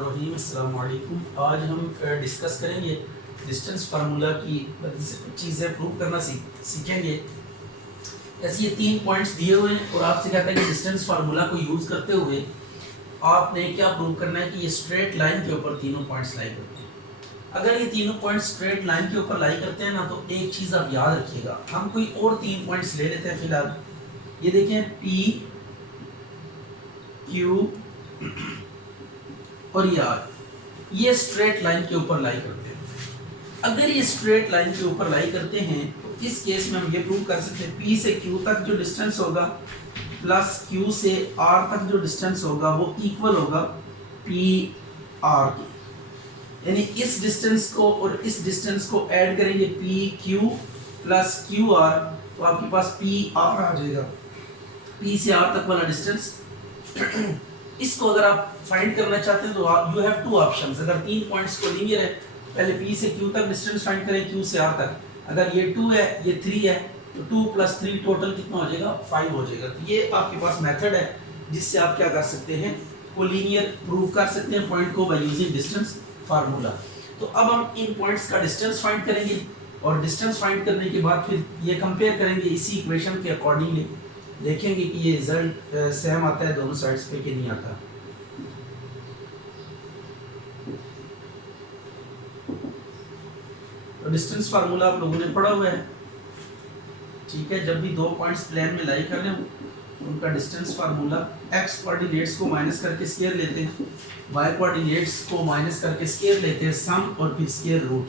बिस्मिल्लाहिर्रहमानिर्रहीम। अस्सलाम वालेकुम। आज हम डिस्कस करेंगे डिस्टेंस फार्मूला की मदद से कुछ चीज़ें प्रूव करना सीखेंगे। ऐसे ये 3 पॉइंट्स दिए हुए हैं और आपसे कहता है कि डिस्टेंस फार्मूला को यूज़ करते हुए आपने क्या प्रूव करना है कि ये स्ट्रेट लाइन के ऊपर तीनों पॉइंट्स लाई करते हैं। अगर ये तीनों पॉइंट्स स्ट्रेट लाइन के ऊपर लाई करते हैं ना, तो एक चीज़ आप याद रखिएगा, हम कोई और 3 पॉइंट्स ले लेते हैं। फिलहाल ये देखें, पी क्यू और ये स्ट्रेट लाइन के ऊपर लाई करते हैं। अगर ये स्ट्रेट लाइन के ऊपर लाई करते हैं तो इस केस में हम ये प्रूव कर सकते हैं पी से क्यू तक जो डिस्टेंस होगा प्लस क्यू से आर तक जो डिस्टेंस होगा वो इक्वल होगा पी आर के। यानी इस डिस्टेंस को और इस डिस्टेंस को ऐड करेंगे P Q plus Q R, तो आपके पास पी आर आ जाएगा, पी से आर तक वाला डिस्टेंस। इसको अगर आप फाइंड करना चाहते हैं तो यू हैव 2 ऑप्शंस। अगर 3 पॉइंट्स को लीनियर है, पहले पी से क्यू तक डिस्टेंस फाइंड करें, क्यू से आर तक। अगर ये 2 है, ये 3 है, तो 2 + 3 टोटल कितना हो जाएगा? 5 हो जाएगा। तो ये आपके पास मेथड है जिससे आप क्या कर सकते हैं, को लीनियर प्रूव कर सकते हैं पॉइंट को बाय यूजिंग डिस्टेंस फार्मूला। तो अब हम इन पॉइंट्स का डिस्टेंस फाइंड करेंगे और डिस्टेंस फाइंड करने के बाद फिर ये कंपेयर करेंगे इसी इक्वेशन के अकॉर्डिंगली। देखेंगे कि ये रिजल्ट सेम आता है दोनों साइड्स पे कि नहीं आता। तो डिस्टेंस फार्मूला आप लोगों ने पढ़ा हुआ है, ठीक है। जब भी 2 पॉइंट्स प्लेन में लाई कर लें उनका डिस्टेंस फार्मूला x कोऑर्डिनेट्स को माइनस करके स्क्वायर लेते हैं, y कोऑर्डिनेट्स को माइनस करके स्क्वायर लेते हैं, सम और फिर स्क्वायर रूट।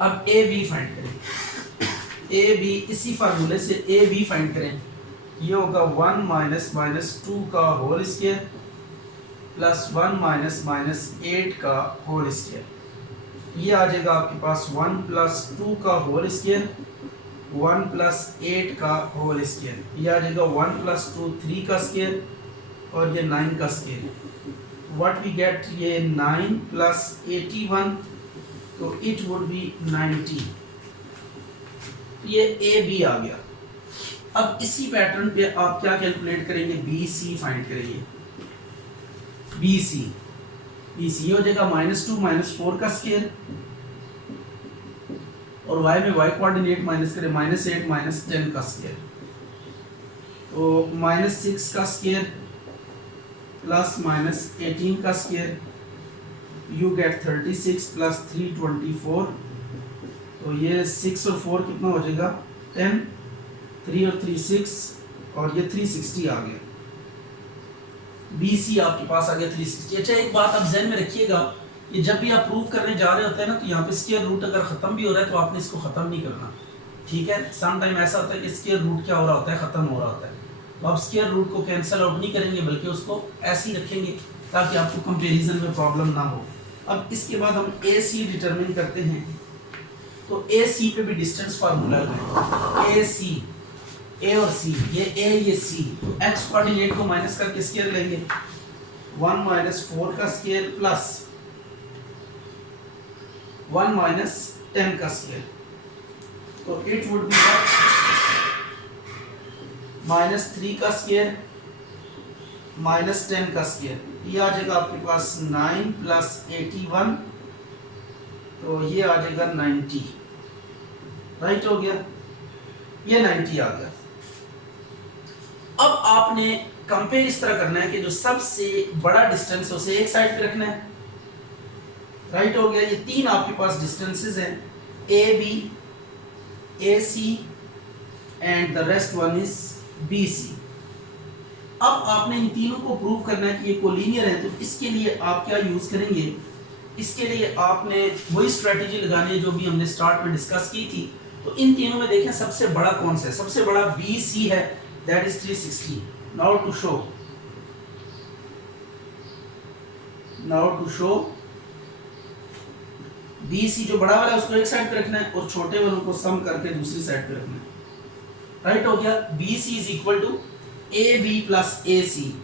अब ए बी फाइंड करें, ए बी इसी फार्मूले से ए बी फाइंड करें। ये होगा 1 - -2 का होल स्क्वायर प्लस 1 - -8 का होल स्क्वायर। ये आ जाएगा आपके पास 1 + 2 का होल स्क्वायर, 1 + 8 का होल स्क्वायर। ये आ जाएगा 1 + 2 3 का स्क्वायर और ये 9 का स्क्वायर। व्हाट वी गेट, ये 9 + 81, तो इट वुड बी 90। ये ए बी आ गया। अब इसी पैटर्न पे आप क्या कैलकुलेट करेंगे, बी सी फाइंड करेंगे। बी सी हो जाएगा -2 - 4 का स्क्वायर और y में y कोऑर्डिनेट माइनस करें, -8 - 10 का स्क्वायर, तो -6 का स्क्वायर प्लस -18 का स्क्वायर, यू गेट 36 + 3 24। तो ये 6 और 4 कितना हो जाएगा 10, 3 और 3 6 और ये 360 आ गया। BC आपके पास आ गया 360। अच्छा, एक बात आप जहन में रखिएगा, ये जब भी आप प्रूव करने जा रहे होते हैं ना, तो यहाँ पे स्क्वायर रूट अगर ख़त्म भी हो रहा है तो आपने इसको ख़त्म नहीं करना, ठीक है। सम टाइम ऐसा होता है कि स्क्वायर रूट क्या हो रहा होता है, ख़त्म हो रहा होता है, तो आप स्क्वायर रूट को कैंसिल आउट नहीं करेंगे बल्कि उसको ऐसे ही रखेंगे ताकि आपको कंपेरिजन में प्रॉब्लम ना हो। अब इसके बाद हम AC डिटरमिन करते हैं, तो AC पे भी डिस्टेंस फार्मूला लगाएं। AC, A और C, ये A ये C, तो x कोऑर्डिनेट को माइनस करके स्क्वायर लेंगे, 1 - 4 का स्क्वायर प्लस 1 - 10 का स्क्वायर, तो इट वुड बी -3 का स्क्वायर -10 का स्क्वायर। ये आ जाएगा आपके पास 9 + 81, तो ये आ जाएगा 90, राइट हो गया, ये 90 आ गया। अब आपने कंपेयर इस तरह करना है कि जो सबसे बड़ा डिस्टेंस है उसे एक साइड पे रखना है, राइट हो गया। ये 3 आपके पास डिस्टेंसेस हैं, A B, A C and the rest one is B C. अब आपने इन तीनों को प्रूव करना है कि ये कोलिनियर है, तो इसके लिए आप क्या यूज करेंगे, इसके लिए आपने वही स्ट्रेटेजी लगानी है जो भी हमने स्टार्ट में डिस्कस की थी। तो इन तीनों में देखें सबसे बड़ा कौन सा है, सबसे बड़ा बी सी है, that is 360। Now to show B C जो बड़ा वाला है उसको एक साइड पे रखना है और छोटे वालों को सम करके दूसरी साइड पे रखना है, राइट हो गया। B C is equal to A B plus A C,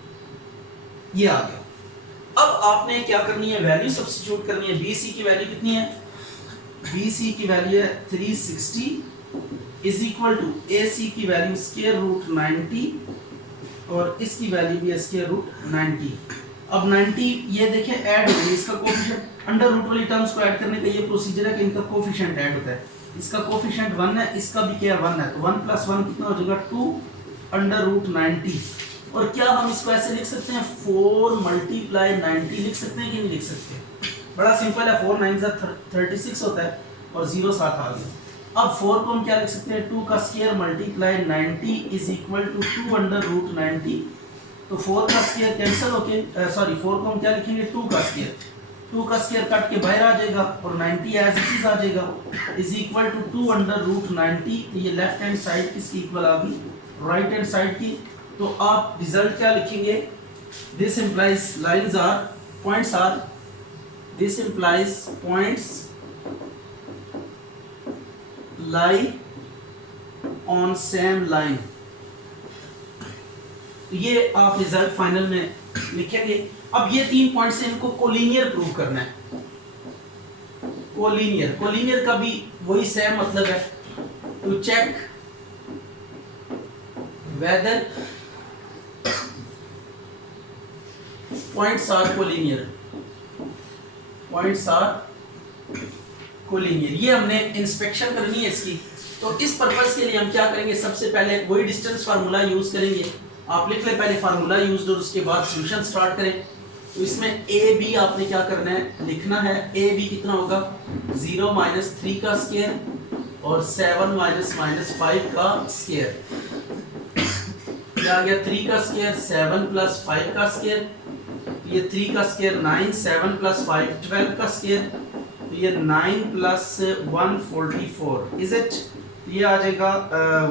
ये आ गया। अब आपने क्या करनी है, वैल्यू सब्स्टिट्यूट करनी है। बी सी की वैल्यू कितनी है, बी सी की वैल्यू है 360 इज इक्वल टू ए सी की वैल्यू स्क्वायर रूट 90 और इसकी वैल्यू भी है स्क्वायर रूट 90। अब 90 ये देखें ऐड हो गई, इसका कोफिशिएंट अंडर रूट वाली टर्म्स को ऐड करने का ये प्रोसीजर है कि इनका कोफिशिएंट ऐड होता है। इसका कोफिशिएंट 1 है, इसका भी क्या 1 है, तो 1 + 1 कितना हो जाएगा 2 अंडर रूट 90। और क्या हम इसको ऐसे लिख सकते हैं 4 × 90 लिख सकते हैं कि नहीं लिख सकते? बड़ा सिंपल है, 4 9 36 होता है और 0 साथ आ गया। अब 4 को हम क्या लिख सकते हैं 2 का square × 90 is equal to 2 under root 90। तो 4 का स्क्वायर कैंसिल होके 4 को हम क्या लिखेंगे 2 का स्क्वायर, 2 का स्क्वायर कट के बाहर आ जाएगा और 90 एज इट इज आ जाएगा is equal to 2 under root 90। तो ये लेफ्ट हैंड साइड किसकी इक्वल आ गई, राइट हैंड साइड की। तो आप रिजल्ट क्या लिखेंगे, this implies lines are points are, this implies points lie on same line. ये आप रिजल्ट फाइनल में लिखेंगे। अब ये 3 पॉइंट्स हैं, इनको कोलिनियर प्रूव करना है। कोलिनियर का भी वही सेम मतलब है, to check whether points are collinear, ये हमने इंस्पेक्शन करनी है इसकी। तो इस पर्पस के लिए हम क्या करेंगे, सबसे पहले वही डिस्टेंस फार्मूला यूज करेंगे। आप लिख ले पहले फार्मूला यूज और उसके बाद सॉल्यूशन स्टार्ट करें। तो इसमें ए बी आपने क्या करना है, लिखना है ए बी कितना होगा 0 - 3 का स्क्वायर और 7 - 5 का स्क्वायर। क्या आ गया 3 का स्क्वायर 7 + 5 का स्क्वायर, ये 3 का स्क्वायर 9, 7 + 5 12 का स्क्वायर, तो ये 9 + 1 44 इज इट, ये आ जाएगा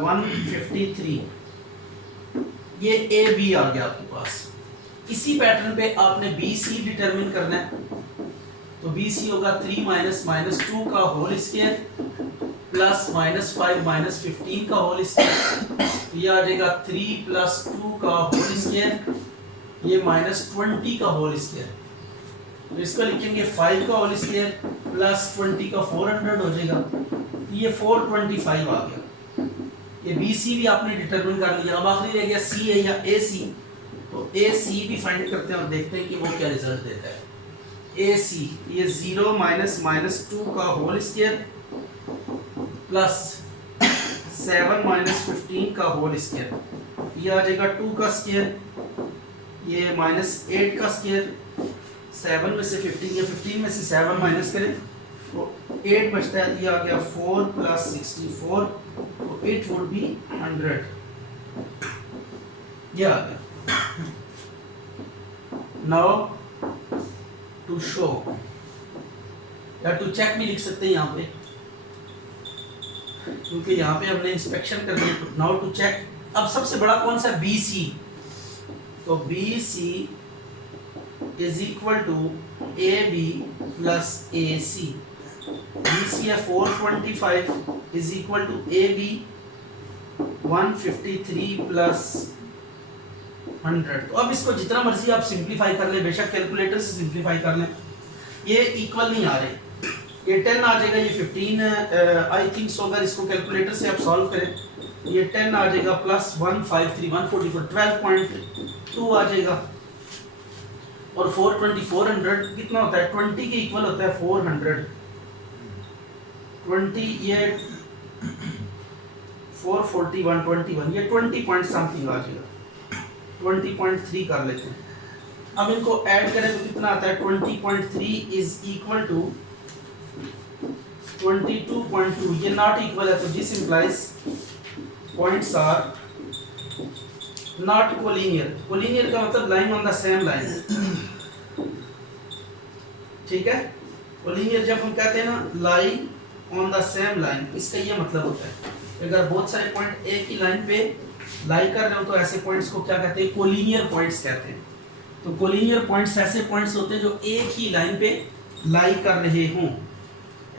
153। ये ए बी आ गया आपके पास। इसी पैटर्न पे आपने बी सी डिटरमिन करना है। तो बी सी होगा 3 - -2 का होल स्क्वायर प्लस -5 - 15 का होल स्क्वायर, तो ये आ जाएगा 3 + 2 का होल स्क्वायर, ये -20 का होल स्क्वायर। तो इसको लिखेंगे 5 का होल स्क्वायर प्लस 20 का 400 हो जाएगा, ये 425 आ गया। ये बी सी भी आपने डिटरमिन कर लिया। अब आखिरी रह गया सी है या ए सी। तो ए सी भी फाइंड करते हैं और देखते हैं कि वो क्या रिजल्ट देता है। ए सी ये 0 - -2 का होल स्क्वायर प्लस 7 - 15 का होल स्क्वायर, ये आ जाएगा 2 का स्क्वायर, ये -8 का स्क्वायर, 7 में से 15 या 15 में से 7 माइनस करें तो 8 बचता है, ये आ गया 4 + 64, तो इट वुड बी 100, ये आ गया। नाउ टू शो या टू चेक भी लिख सकते हैं यहाँ पे, क्योंकि यहाँ पे हमने इंस्पेक्शन करनी है। नाउ टू चेक, अब सबसे बड़ा कौन सा बी सी, तो B C is equal to A B plus A C. B C है 425 is equal to A B 153 plus 100। तो अब इसको जितना मर्जी आप सिंप्लीफाई कर ले, बेशक कैलकुलेटर से सिंप्लीफाई कर लें, ये इक्वल नहीं आ रहे। ये 10 आ जाएगा, ये 15 आई थिंक सो। अगर इसको कैलकुलेटर से आप सॉल्व करें ये 10 आ जाएगा प्लस 153 144 12.2 आ जाएगा। और 420 400 कितना होता है 20 के इक्वल होता है 400। 20 ये 440 121 ये 20 पॉइंट समथिंग आ जाएगा, 20.3 कर लेते हैं। अब इनको ऐड करें तो कितना आता है 20.3 इज इक्वल टू 22.2। ये नॉट इक्वल है, तो this implies points are not collinear. Collinear का मतलब line on the same line, ठीक है। कोलिनियर जब हम कहते हैं ना line on the same line, इसका ये मतलब होता है अगर बहुत सारे पॉइंट एक ही लाइन पे लाई कर रहे हो तो ऐसे पॉइंट्स को क्या कहते हैं कोलिनियर पॉइंट्स कहते हैं। तो कोलिनियर पॉइंट्स ऐसे पॉइंट्स होते हैं जो एक ही लाइन पे लाई कर रहे हों।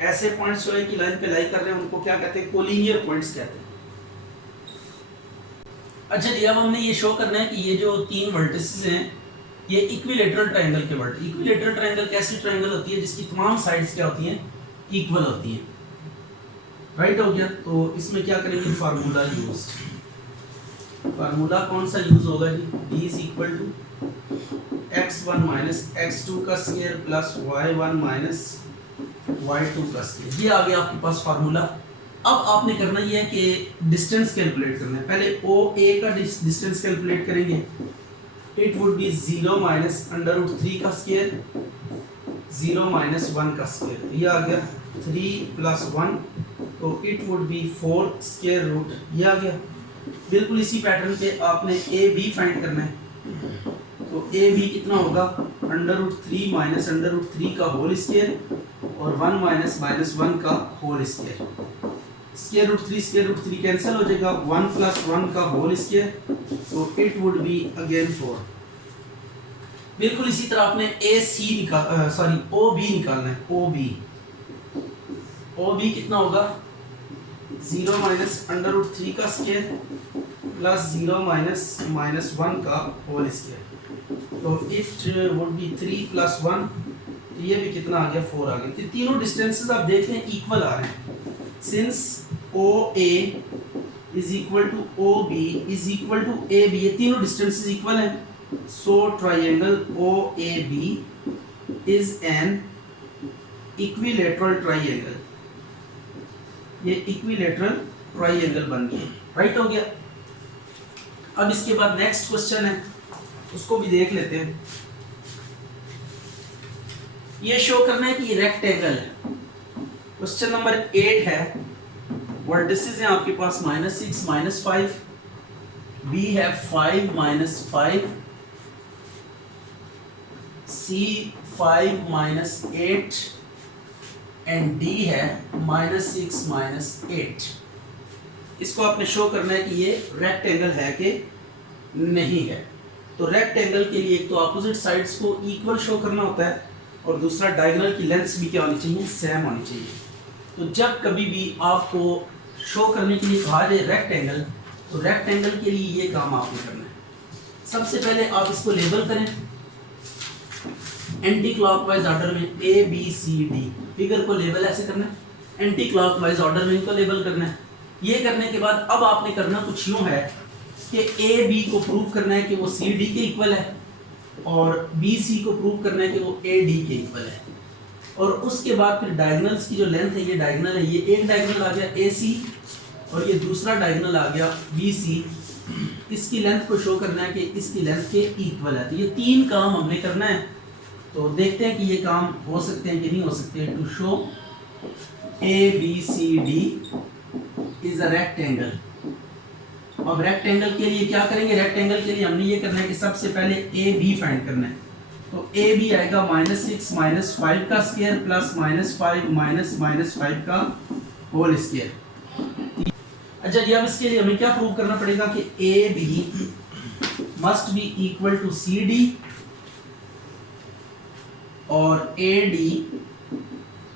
ऐसे पॉइंट्स जो एक ही लाइन पे लाई कर रहे हैं उनको क्या कहते हैं कोलिनियर पॉइंट्स कहते हैं। अच्छा जी, अब हमने ये शो करना है कि ये जो 3 वर्टिसेस हैं ये इक्विलेटरल ट्रायंगल के वर्ट। इक्विलेटरल ट्रायंगल कैसी ट्रायंगल होती है जिसकी तमाम साइड्स क्या होती हैं इक्वल होती हैं, राइट हो गया। तो इसमें क्या करेंगे फार्मूला यूज। फार्मूला कौन सा यूज होगा जी, d is equal to x1 minus x2 का square plus y1 minus y2 का स्क्वायर। ये आ गया आपके पास फार्मूला। अब आपने करना ये है कि डिस्टेंस कैलकुलेट करना है। पहले OA का डिस्टेंस कैलकुलेट करेंगे। इट वुड बी 0 माइनस √3 का स्क्वायर, 0 माइनस 1 का स्क्वायर। ये आ गया 3 प्लस 1, तो it would be 4 square root. ये आ गया। बिल्कुल इसी पैटर्न पे आपने AB फाइंड करना है। तो AB कितना होगा, √3 माइनस √3 का होल स्क्वायर और 1 माइनस माइनस 1 का whole square. Square root 3 cancel हो जाएगा, 1 प्लस 1 का होल स्क्वायर, तो इट वुड बी अगेन 4। बिल्कुल इसी तरह आपने OB निकालना है। OB कितना होगा, 0 माइनस √3 का स्क्वायर प्लस 0 माइनस माइनस 1 का होल स्क्वायर, तो इट वुड बी 3 प्लस 1, ये भी कितना आ गया, 4 आ गया। तो तीनों डिस्टेंसेस आप देख लें इक्वल आ रहे हैं। Since OA is equal to OB is equal to AB, ये तीनों डिस्टेंसेस इक्वल हैं। So triangle OAB is an equilateral triangle. ये इक्विलेटरल ट्राइंगल बन गया, राइट हो गया। अब इसके बाद नेक्स्ट क्वेश्चन है, उसको भी देख लेते हैं। ये शो करना है कि ये रेक्टेंगल है। क्वेश्चन नंबर 8 है। वर्टिसेस हैं आपके पास -6 -5, B है 5 -5, C 5 -8 एंड D है -6 -8। इसको आपने शो करना है कि ये रेक्टेंगल है कि नहीं है। तो रेक्टेंगल के लिए एक तो अपोजिट साइड्स को इक्वल शो करना होता है और दूसरा डायगोनल की लेंथ्स भी क्या होनी चाहिए, सेम होनी चाहिए। तो जब कभी भी आपको शो करने के लिए कहा जाए रेक्टेंगल, तो रेक्टेंगल के लिए ये काम आपने करना है। सबसे पहले आप इसको लेबल करें एंटी क्लॉकवाइज ऑर्डर में ABCD। फिगर को लेबल ऐसे करना है, एंटी क्लॉकवाइज ऑर्डर में इनको लेबल करना है। ये करने के बाद अब आपने करना कुछ यूँ है कि AB को प्रूव करना है कि वो CD के इक्वल है और BC को प्रूव करना है कि वो AD के इक्वल है। और उसके बाद फिर डायगोनल्स की जो लेंथ है, ये डायगोनल है, ये एक डायगोनल आ गया AC और ये दूसरा डायगोनल आ गया BC। इसकी लेंथ को शो करना है कि इसकी लेंथ के इक्वल है। तो ये तीन काम हमने करना है। तो देखते हैं कि ये काम हो सकते हैं कि नहीं हो सकते। To show ABCD is a rectangle. अब रेक्टेंगल के लिए क्या करेंगे, रेक्टेंगल के लिए हमने ये करना है कि सबसे पहले AB फाइंड करना है। तो AB आएगा -6 -5 का स्क्वायर प्लस -5 -5 का होल स्क्वायर। अच्छा जी, अब इसके लिए हमें क्या प्रूव करना पड़ेगा कि AB must be equal to CD और AD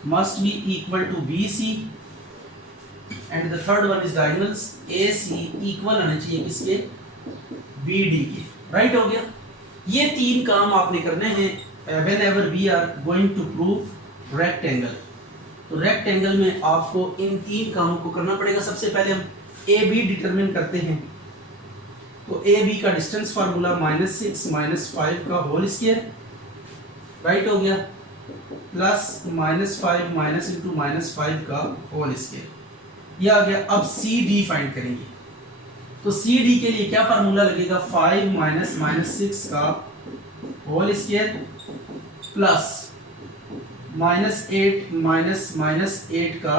must be equal to BC and the third one is diagonals AC equal होने चाहिए किसके, BD के। राइट हो गया। ये तीन काम आपने करने हैं whenever we are going to prove rectangle. तो रेक्टेंगल में आपको इन तीन कामों को करना पड़ेगा। सबसे पहले हम AB डिटरमिन करते हैं। तो AB का डिस्टेंस फार्मूला -6 -5 का होल स्क्वायर, राइट हो गया, प्लस -5 इंटू -5 का होल स्क्वायर। यह आ गया। अब CD फाइंड करेंगे। तो CD के लिए क्या फार्मूला लगेगा, 5 -6 का होल स्क्वायर प्लस -8 -8 का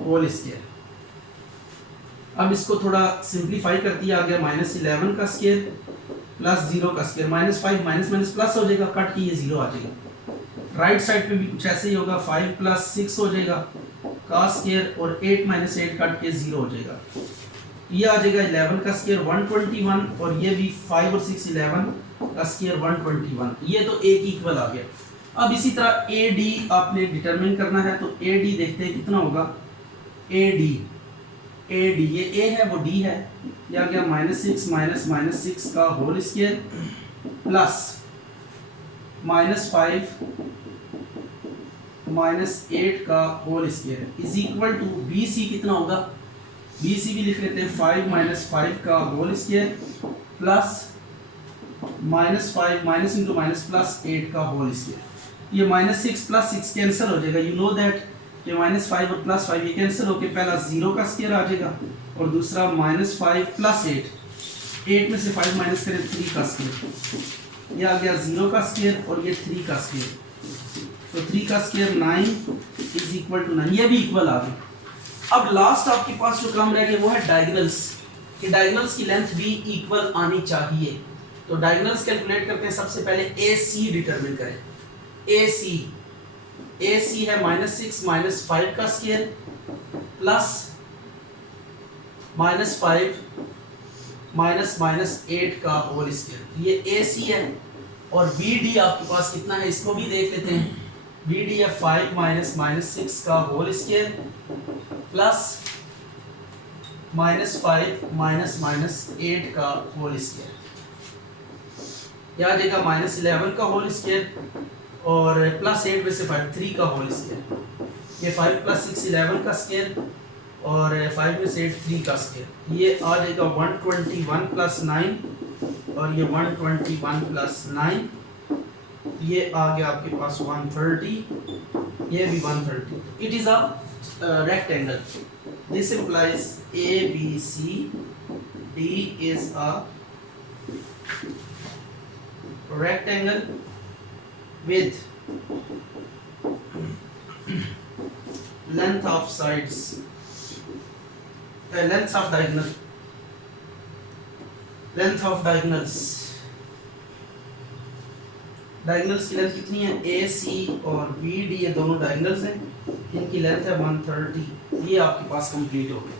होल स्क्वायर। अब इसको थोड़ा सिंप्लीफाई कर दिया, आ गया -11 का स्क्वायर प्लस 0 का स्क्वायर। -5 माइनस प्लस हो जाएगा, कट के ये 0 आ जाएगा। राइट साइड पे भी कुछ ऐसे ही होगा, 5 + 6 हो जाएगा का स्क्वायर और 8 - 8 कट के 0 हो जाएगा। ये आ जाएगा 11 का स्क्वायर 121 और ये भी 5 और 6 11 का स्क्वायर 121। ये तो एक इक्वल आ गया। अब इसी तरह AD आपने डिटरमिन करना है। तो AD देखते हैं कितना होगा। AD ये A है, वो D है। यह आ गया -6 -6 का होल स्क्वायर प्लस -5 -8 का whole square is equal to BC कितना होगा, BC भी लिख लेते हैं 5 - 5 का whole square plus -5 minus into minus plus 8 का होल स्क्वायर। ये -6 प्लस 6 कैंसिल हो जाएगा, यू नो दैट कि -5 और +5 ये कैंसिल होके पहला 0 का स्क्वायर आ जाएगा और दूसरा -5 प्लस 8 में से 5 माइनस करें 3 का स्क्वायर, ये आ गया 0 का स्क्वायर और ये 3 का स्क्वायर, तो 3 का स्क्वायर 9 इज इक्वल टू 9, ये भी इक्वल आ गया। अब लास्ट आपके पास जो काम रह गया वो है डायगोनल्स, कि डायगोनल्स की लेंथ भी इक्वल आनी चाहिए। तो डायगोनल्स कैलकुलेट करते हैं, सबसे पहले AC डिटरमिन करें। AC है -6 माइनस 5 का स्क्वायर प्लस -5 माइनस 8 का होल स्क्वायर, ये AC है। और BD आपके पास कितना है इसको भी देख लेते हैं। BD है 5 माइनस 6 का होल स्क्वायर प्लस -5 माइनस 8 का होल स्क्वायर, याद रहेगा -11 का होल स्क्वायर और प्लस 8 में से 5 3 का होल स्क्वायर, ये 5 प्लस 6 11 का स्क्वायर और 5 में से 8 3 का स्क्वायर, ये आ जाएगा 121 प्लस 9 और ये 121 प्लस 9, ये आ गया आपके पास 130, ये भी 130। It is a rectangle, this implies ABCD is a rectangle with length of sides, length of diagonals, diagonals की लेंथ कितनी है, AC और BD ये दोनों डायगोनल्स हैं, इनकी लेंथ है 130, ये आपके पास कंप्लीट हो गया।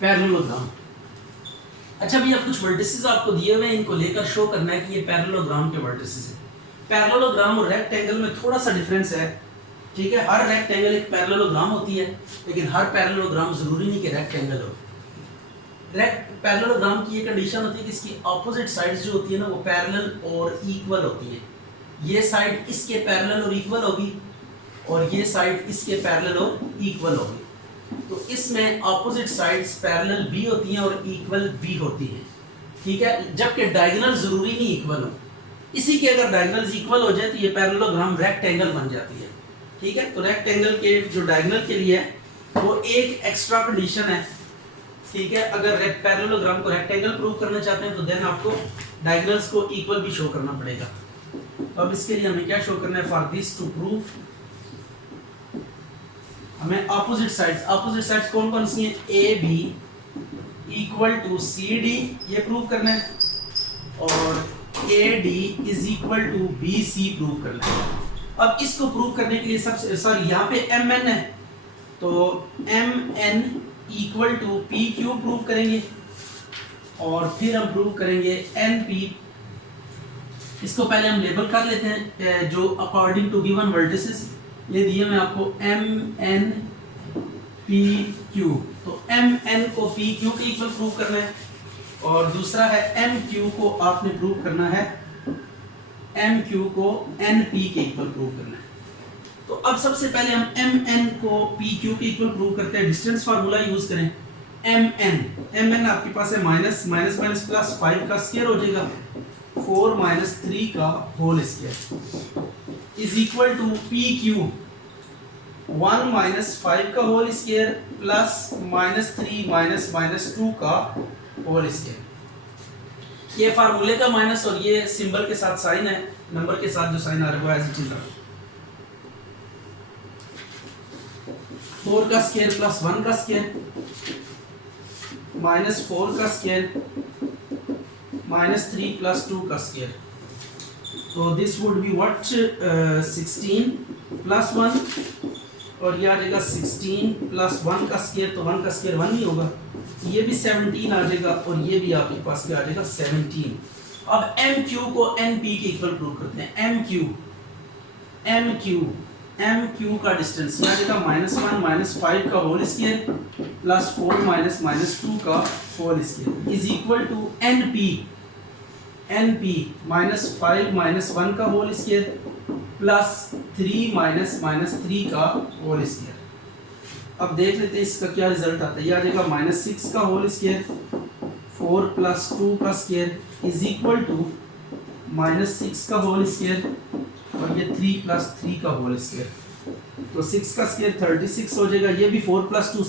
पैरेललोग्राम, अच्छा भैया कुछ वर्टिसेस आपको दिए हुए हैं, इनको लेकर शो करना है कि ये पैरेललोग्राम के वर्टिसेस है। पैरेललोग्राम और रेक्टेंगल में थोड़ा सा डिफरेंस है, ठीक है। हर रेक्टेंगल एक पैरेललोग्राम होती है, लेकिन हर पैरेललोग्राम जरूरी नहीं कि रेक्टेंगल हो। पैरेललोग्राम की ये कंडीशन होती है कि इसकी ऑपोजिट साइड्स जो होती है ना वो पैरेलल और इक्वल होती है। ये साइड इसके पैरेलल और इक्वल होगी और ये साइड इसके पैरेलल और इक्वल होगी, तो इसमें ऑपोजिट साइड्स पैरेलल भी होती हैं और इक्वल भी होती हैं, ठीक है। जबकि डायगोनल जरूरी नहीं इक्वल हो, इसी के अगर डायगोनल्स इक्वल हो जाए तो ये पैरेललोग्राम रेक्टेंगल बन जाती है, ठीक है। तो रेक्टेंगल के जो डायगोनल के लिए है वो एक एक्स्ट्रा कंडीशन है, ठीक है। अगर पैरेललोग्राम को रेक्टेंगल प्रूव करना चाहते हैं तो देन आपको डायगोनल्स को इक्वल भी शो करना पड़ेगा। तो अब इसके लिए हमें क्या शो करना है, फॉर दिस टू प्रूव हमें ऑपोजिट साइड्स कौन कौन सी हैं, AB इक्वल टू CD ये प्रूव करना है और AD is equal to BC prove करना है। अब इसको प्रूव करने के लिए सबसे सॉरी यहाँ पे MN है, तो MN equal to PQ prove करेंगे और फिर हम प्रूव करेंगे NP। इसको पहले हम लेबल कर लेते हैं, जो अकॉर्डिंग टू गिवन वर्टिसेस ये दिए मैं आपको MN PQ, तो MN को PQ के इक्वल प्रूव करना है और दूसरा है MQ को आपने प्रूव करना है, MQ को NP के इक्वल प्रूव करना है। तो अब सबसे पहले हम MN को PQ के इक्वल प्रूव करते हैं, डिस्टेंस फार्मूला यूज करें। MN आपके पास है माइनस प्लस 5 का स्क्वायर हो जाएगा 4 माइनस 3 का whole square is equal to PQ 1 minus 5 का होल स्क्वायर प्लस -3 माइनस 2 का होल स्क्वायर। ये फार्मूले का माइनस और ये सिंबल के साथ साइन है, नंबर के साथ जो साइन आ रहा है वो एज इट इज है। 4 का स्क्वायर प्लस 1 का स्क्वायर -4 का स्क्वायर -3 प्लस 2 का स्क्वायर, तो this would be what 16 plus 1 और ये आ जाएगा 16 प्लस 1 का स्क्वायर, तो 1 का स्क्वायर 1 ही होगा, ये भी 17 आ जाएगा और ये भी आपके पास क्या आ जाएगा 17। अब MQ को NP के इक्वल प्रूव करते हैं। MQ का डिस्टेंस यहाँ जाएगा -1 -5 का होल स्क्वायर प्लस 4 -2 का whole square is equal to NP -5 -1 का whole square plus 3 minus minus 3 का होल स्क्वायर। अब देख लेते हैं इसका क्या रिजल्ट आता है। ये आ जाएगा -6 का होल स्क्वायर 4 प्लस 2 का स्क्वायर इज इक्वल टू -6 का होल स्क्वायर और ये 3 प्लस 3 का होल स्क्वायर। तो 6 का स्क्वायर 36 हो जाएगा। ये भी 4 प्लस 2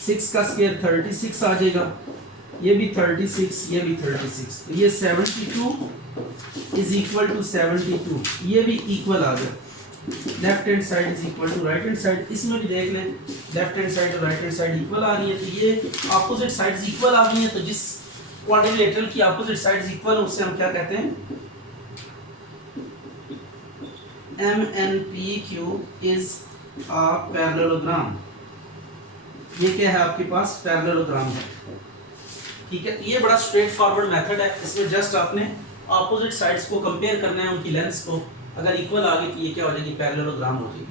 6 का स्क्वायर 36 आ जाएगा। ये भी 36, ये भी 36। तो ये 72 इज इक्वल टू 72, ये भी इक्वल आ गया। Left hand side is equal to right hand side. इसमें भी देख लें लेफ्ट हैंड साइड और राइट हैंड साइड इक्वल आ रही है। तो ये अपोजिट साइड्स इक्वल आ गई हैं। तो जिस क्वाड्रिलेटरल की अपोजिट साइड्स इक्वल उससे हम क्या कहते हैं, MNPQ इज अ पैरेललोग्राम। ये क्या है आपके पास, पैरेललोग्राम है। ठीक है, ये बड़ा स्ट्रेट फॉरवर्ड मेथड है। इसमें जस्ट आपने अपोजिट साइड्स को कंपेयर करना है, उनकी लेंथ्स को। अगर इक्वल आ गई तो ये क्या हो जाएगी, पैरेललोग्राम हो जाएगी।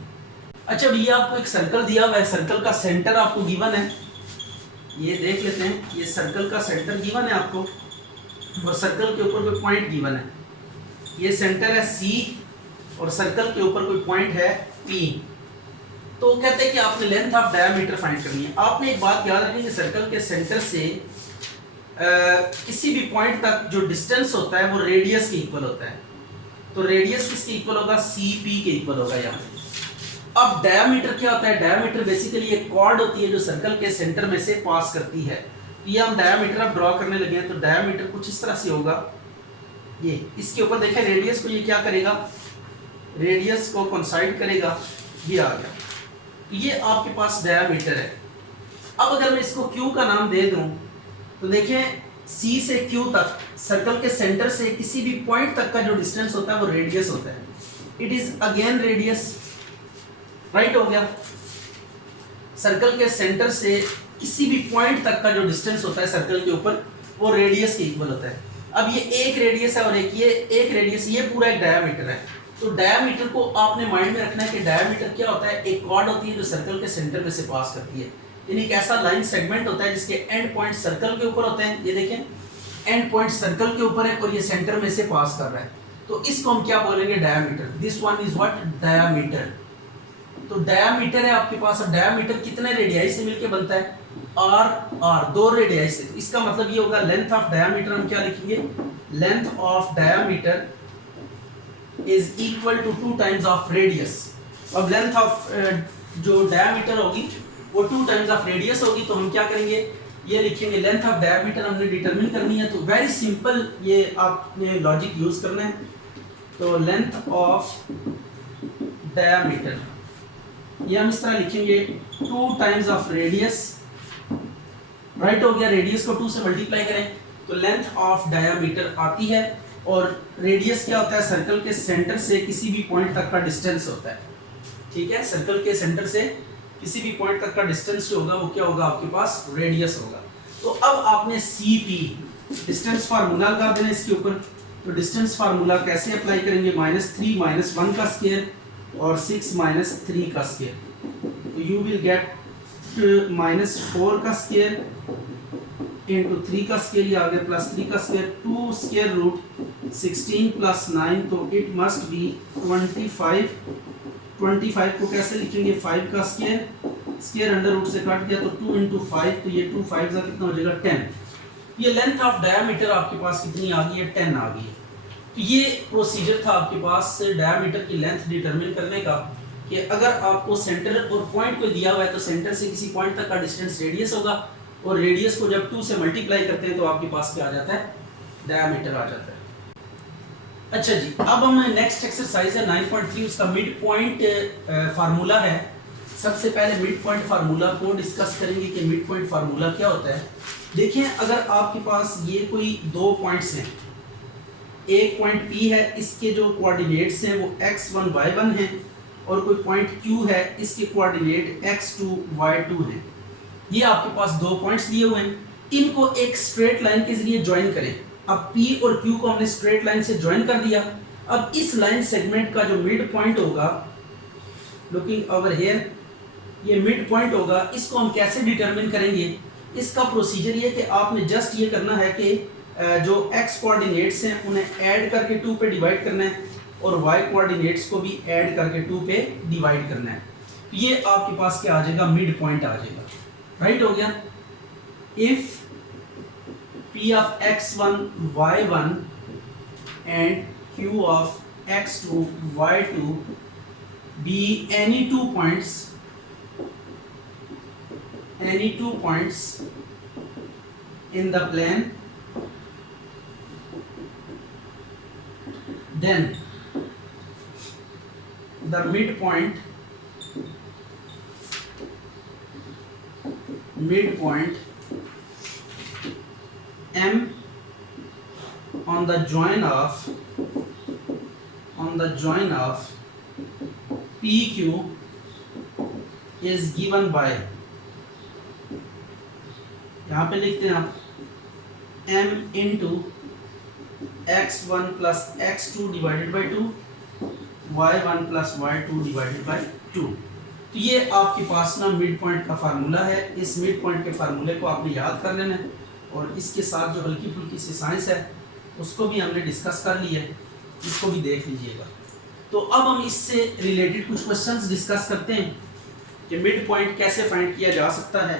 अच्छा, अब ये आपको एक सर्कल दिया हुआ है, सर्कल का सेंटर आपको गिवन है। ये देख लेते हैं, ये सर्कल का सेंटर गिवन है आपको और सर्कल के ऊपर कोई पॉइंट गिवन है। ये सेंटर है C और सर्कल के ऊपर कोई पॉइंट है P। तो कहते हैं कि आपने लेंथ ऑफ डायमीटर फाइंड करनी है। आपने एक बात याद रखनी है, सर्कल के सेंटर से किसी भी पॉइंट तक जो डिस्टेंस होता है वो रेडियस के इक्वल होता है। तो रेडियस किसके इक्वल होगा, CP के इक्वल होगा यहाँ पे। अब डायमीटर क्या होता है, डायमीटर बेसिकली एक कॉर्ड होती है जो सर्कल के सेंटर में से पास करती है। ये हम डायमीटर अब ड्रॉ करने लगे हैं। तो डायमीटर कुछ इस तरह से होगा। ये इसके ऊपर देखें, रेडियस को ये क्या करेगा, रेडियस को कोइंसाइड करेगा। ये आ गया, ये आपके पास डायमीटर है। अब अगर मैं इसको Q का नाम दे दूं तो देखें C से Q तक सर्कल के सेंटर से किसी भी पॉइंट तक का जो डिस्टेंस होता है वो रेडियस होता है। It is again radius, right हो गया। सर्कल के सेंटर से किसी भी पॉइंट तक का जो डिस्टेंस होता है सर्कल के ऊपर वो रेडियस के इक्वल होता है। अब ये एक रेडियस है और एक रेडियस, ये पूरा एक डायमीटर है। तो डायमीटर को आपने माइंड में रखना है कि डायमीटर क्या होता है, एक कॉर्ड होती है जो सर्कल के सेंटर में से पास करती है। यानी एक ऐसा लाइन सेगमेंट होता है जिसके एंड पॉइंट सर्कल के ऊपर होते हैं। ये देखें एंड पॉइंट सर्कल के ऊपर है और ये सेंटर में से पास कर रहा है। तो इसको हम क्या बोलेंगे, diameter. This one is what, diameter. तो डायमीटर है आपके पास। और डायमीटर कितने रेडियाई से मिलके बनता है, R 2 रेडियाई से। तो इसका मतलब ये होगा लेंथ ऑफ डायमीटर हम क्या लिखेंगे, length of diameter is equal to 2 times of radius. अब लेंथ ऑफ जो डायमीटर होगी वो 2 टाइम्स ऑफ रेडियस होगी। तो हम क्या करेंगे, ये लिखेंगे लेंथ ऑफ डायमीटर हमने डिटरमिन करनी है। तो वेरी सिंपल, ये आपने लॉजिक यूज करना है। तो लेंथ ऑफ डायमीटर ये हम इस तरह लिखेंगे 2 टाइम्स ऑफ रेडियस, राइट हो गया। रेडियस को 2 से मल्टीप्लाई करें तो लेंथ ऑफ डायमीटर आती है। और रेडियस क्या होता है, सर्कल के सेंटर से किसी भी पॉइंट तक का डिस्टेंस होता है। ठीक है, सर्कल के सेंटर से किसी भी पॉइंट तक का डिस्टेंस जो होगा वो क्या होगा, आपके पास रेडियस होगा। तो अब आपने CP डिस्टेंस फार्मूला लगा देना इसके ऊपर। तो डिस्टेंस फार्मूला कैसे अप्लाई करेंगे, -3 - 1 का स्क्वायर और 6 - 3 का स्क्वायर। तो यू विल गेट -4 का स्क्वायर इंटू 3 का स्क्वायर, ये आ गया प्लस 3 का स्क्वायर, 2 स्क्वायर रूट 16 प्लस 9। तो इट मस्ट बी 25। 25 को कैसे लिखेंगे, 5 का स्क्वायर, स्क्वायर अंडर रूट से काट गया तो 2 इंटू 5। तो ये 2 5 का कितना हो जाएगा, 10। ये लेंथ ऑफ डायमीटर आपके पास कितनी आ गई है, 10 आ गई है। तो ये प्रोसीजर था आपके पास डायमीटर की लेंथ डिटरमिन करने का, कि अगर आपको सेंटर और पॉइंट को दिया हुआ है तो सेंटर से किसी पॉइंट तक का डिस्टेंस रेडियस होगा और रेडियस को जब 2 से मल्टीप्लाई करते हैं तो आपके पास क्या आ जाता है, डायमीटर आ जाता है। अच्छा जी, अब हम नेक्स्ट एक्सरसाइज है 9.3, उसका मिड पॉइंट फार्मूला है। सबसे पहले मिड पॉइंट फार्मूला को डिस्कस करेंगे कि मिड पॉइंट फार्मूला क्या होता है। देखिए, अगर आपके पास ये कोई 2 पॉइंट्स हैं, एक पॉइंट P है, इसके जो कोऑर्डिनेट्स हैं वो x1 y1 हैं, और कोई पॉइंट Q है, इसके कोऑर्डिनेट x2 y2 हैं। ये आपके पास 2 पॉइंट्स दिए हुए हैं, इनको एक स्ट्रेट लाइन के जरिए ज्वाइन करें। अब P और Q को हमने स्ट्रेट लाइन से ज्वाइन कर दिया। अब इस लाइन सेगमेंट का जो मिड पॉइंट होगा, लुकिंग ओवर हियर, ये मिड पॉइंट होगा। इसको हम कैसे डिटरमिन करेंगे, इसका प्रोसीजर ये कि आपने जस्ट ये करना है कि जो x कोऑर्डिनेट्स हैं उन्हें ऐड करके 2 पे डिवाइड करना है और y कोऑर्डिनेट्स को भी ऐड करके 2 पे डिवाइड करना है। ये आपके पास क्या आ जाएगा, मिड पॉइंट आ जाएगा। राइट हो गया। If p of x1 y1 and q of x2 y2 be any two points in the plane, then the midpoint M on the join of PQ is given by, यहाँ पे लिखते हैं आप M into x1 plus x2 divided by 2 y1 plus y2 divided by 2। तो ये आपके पास ना mid point का फार्मूला है। इस मिड पॉइंट के फार्मूले को आपने याद कर लेना है और इसके साथ जो हल्की फुल्की सी साइंस है उसको भी हमने डिस्कस कर लिया है, इसको भी देख लीजिएगा। तो अब हम इससे रिलेटेड कुछ क्वेश्चंस डिस्कस करते हैं कि मिड पॉइंट कैसे फाइंड किया जा सकता है।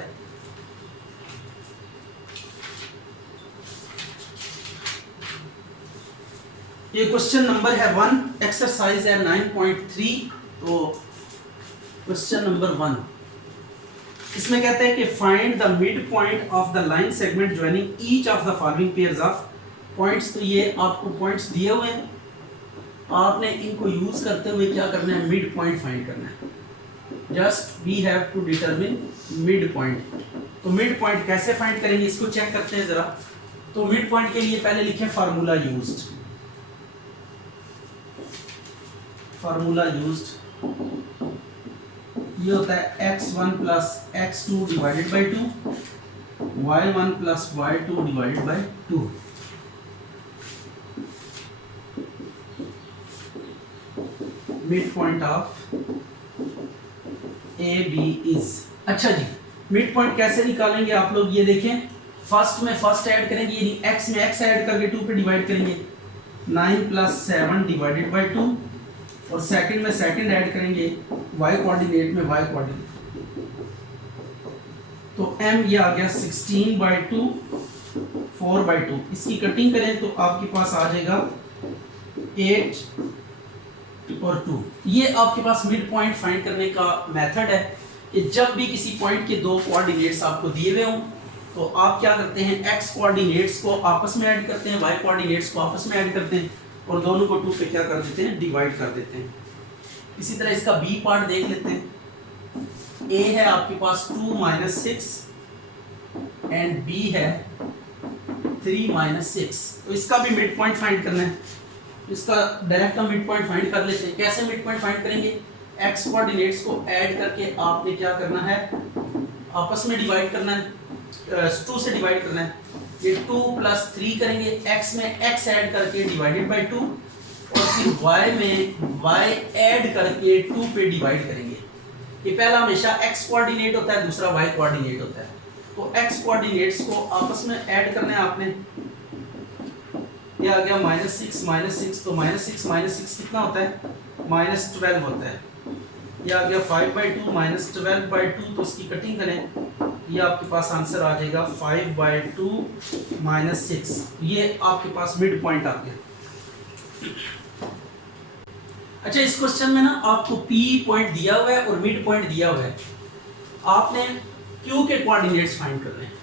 ये क्वेश्चन नंबर है 1, एक्सरसाइज है 9.3। तो क्वेश्चन नंबर 1 इसमें कहते हैं कि find the mid point of the line segment joining each of the following pairs of points. तो ये आपको पॉइंट्स दिए हुए हैं, आपने इनको यूज करते हुए क्या करना है, मिड पॉइंट फाइंड करना है। Just we have to determine mid point. तो मिड पॉइंट कैसे फाइंड करेंगे इसको चेक करते हैं जरा। तो मिड पॉइंट के लिए पहले लिखें फार्मूला यूज्ड। ये होता है x1 plus x2 divided by 2 y1 plus y2 divided by 2। Mid point of A B is. अच्छा जी, मिड पॉइंट कैसे निकालेंगे आप लोग, ये देखें। फर्स्ट में फर्स्ट ऐड करेंगे, यानी x में x ऐड करके 2 पे डिवाइड करेंगे, 9 प्लस 7 डिवाइडेड बाई 2। और सेकंड में सेकंड ऐड करेंगे, y कोऑर्डिनेट में y कोऑर्डिनेट। तो m ये आ गया 16 बाई 2 4 बाई 2। इसकी कटिंग करें तो आपके पास आ जाएगा 8 और 2। ये आपके पास मिड पॉइंट फाइंड करने का मेथड है कि जब भी किसी पॉइंट के दो कोऑर्डिनेट्स आपको दिए हुए हों तो आप क्या करते हैं, x कोऑर्डिनेट्स को आपस में ऐड करते हैं, y कोऑर्डिनेट्स को आपस में ऐड करते हैं और दोनों को 2 पे क्या कर देते हैं, डिवाइड कर देते हैं। इसी तरह इसका b पार्ट देख लेते हैं। a है आपके पास 2 माइनस 6 एंड b है 3 माइनस 6। तो इसका भी मिड पॉइंट फाइंड करना है। इसका डायरेक्ट हम मिड पॉइंट फाइंड कर लेते हैं। कैसे मिड पॉइंट फाइंड करेंगे, x कोऑर्डिनेट्स को ऐड करके आपने क्या करना है, आपस में डिवाइड करना है, 2 से डिवाइड करना है। ये 2 प्लस 3 करेंगे, x में x ऐड करके डिवाइडेड बाई 2 और फिर y में y ऐड करके 2 पे डिवाइड करेंगे। ये पहला हमेशा x कोऑर्डिनेट होता है, दूसरा y कोऑर्डिनेट होता है। तो x कोऑर्डिनेट्स को आपस में ऐड करना है आपने। ये आ गया -6 तो -6 कितना होता है, -12 होता है। ये आ गया 5/2 -12/2। तो इसकी कटिंग करें, ये आपके पास आंसर आ जाएगा 5/2 -6। ये आपके पास मिड पॉइंट आ गया। अच्छा, इस क्वेश्चन में ना आपको P पॉइंट दिया हुआ है और मिड पॉइंट दिया हुआ है, आपने Q के कोऑर्डिनेट्स फाइंड करने हैं।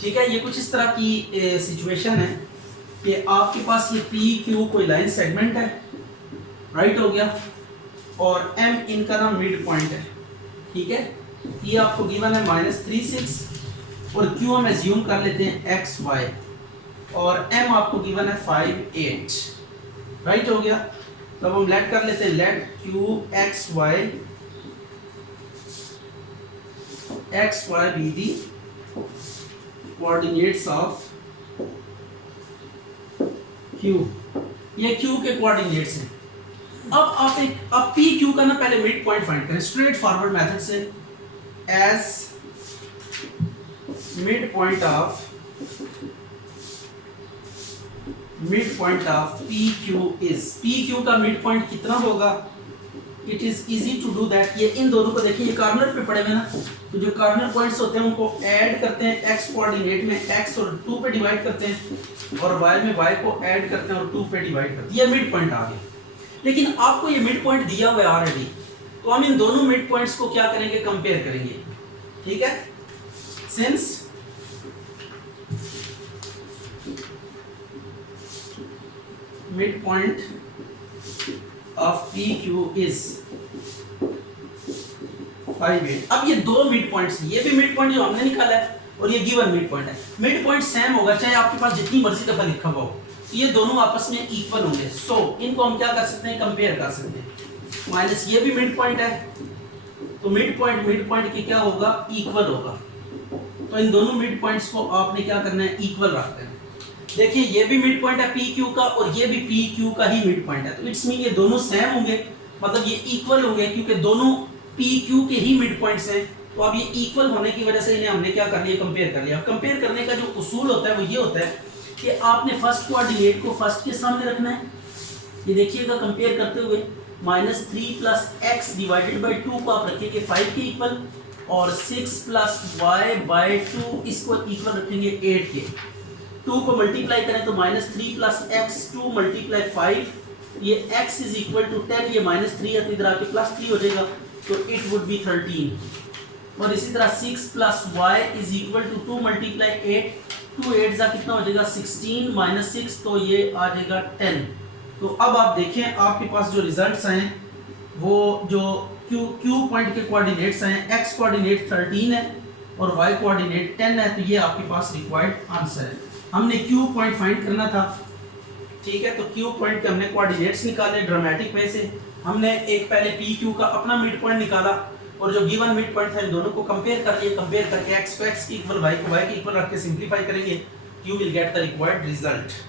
ठीक है, ये कुछ इस तरह की सिचुएशन है कि आपके पास ये PQ कोई लाइन सेगमेंट है, राइट हो गया, और M इनका नाम मिड पॉइंट है। ठीक है, ये आपको गिवन है -36 और Q हम एज्यूम कर लेते हैं XY और M आपको गिवन है 5 8, राइट हो गया। तब हम लेट कर लेते हैं, let XY be the coordinates of Q। ये Q के कोऑर्डिनेट्स हैं। अब PQ का ना पहले मिड पॉइंट फाइंड करें स्ट्रेट फॉरवर्ड मेथड से। As mid point of mid point of P Q is, P Q का मिड पॉइंट कितना होगा? It is easy to do that. ये इन दोनों को देखिए, ये कॉर्नर पे पड़े हुए ना, तो जो कॉर्नर पॉइंट्स होते हैं उनको ऐड करते हैं, एक्स कोऑर्डिनेट में x और 2 पे डिवाइड करते हैं, और y में y को ऐड करते हैं और 2 पे डिवाइड करते हैं। ये मिड पॉइंट आ गया। लेकिन आपको ये मिड पॉइंट दिया हुआ है ऑलरेडी, तो हम इन दोनों मिड पॉइंट्स को क्या करेंगे? कंपेयर करेंगे। ठीक है, since mid point of P Q is 5 8। अब ये दो मिड पॉइंट्स, ये भी मिड पॉइंट जो हमने निकाला है और ये गिवन मिड पॉइंट है, मिड पॉइंट सेम होगा चाहे आपके पास जितनी मर्जी दफा लिखा हुआ हो, ये दोनों आपस में इक्वल होंगे। सो इनको हम क्या कर सकते हैं? कंपेयर कर सकते हैं। माइनस ये भी मिड पॉइंट है, तो मिड पॉइंट की क्या होगा? इक्वल होगा। तो इन दोनों मिड पॉइंट्स को आपने क्या करना है? इक्वल रख देना। देखिए ये भी मिड पॉइंट है पी क्यू का और ये भी पी क्यू का ही मिड पॉइंट है, तो इट्स मीन ये दोनों सेम होंगे, मतलब ये इक्वल होंगे, क्योंकि दोनों पी क्यू के ही मिड पॉइंट्स हैं। तो अब ये इक्वल होने की वजह से इन्हें हमने क्या कर लिया? कंपेयर कर लिया। कंपेयर करने का जो उसूल होता है वो ये होता है कि आपने फर्स्ट कोऑर्डिनेट को फर्स्ट के सामने रखना है। ये देखिएगा कंपेयर करते हुए, -3 + x डिवाइडेड बाई 2 को आप रखेंगे 5 के इक्वल, और 6 + y / 2 इसको इक्वल रखेंगे 8 के। 2 को मल्टीप्लाई करें तो -3 + x 2 × 5, ये x = 10, ये -3 है तो इधर आके +3 हो जाएगा, तो इट वुड बी 13। और इसी तरह 6 + y = 2 × 8, 2 8 जा कितना हो जाएगा? 16 - 6, तो ये आ जाएगा 10। तो अब आप देखें आपके पास जो रिजल्ट्स हैं वो जो क्यू पॉइंट के कोऑर्डिनेट्स हैं, x कोऑर्डिनेट 13 है और y कोऑर्डिनेट 10 है, तो ये आपके पास रिक्वायर्ड आंसर है। हमने क्यू पॉइंट फाइंड करना था, ठीक है, तो क्यू पॉइंट के हमने कोऑर्डिनेट्स निकाले ड्रामेटिक वे से। हमने एक पहले पी क्यू का अपना मिड पॉइंट निकाला और जो गिवन मिड पॉइंट है इन दोनों को कंपेयर कर लिए। कंपेयर करके x को x के इक्वल, y को y के इक्वल रख के सिंपलीफाई करेंगे, you will get the required result.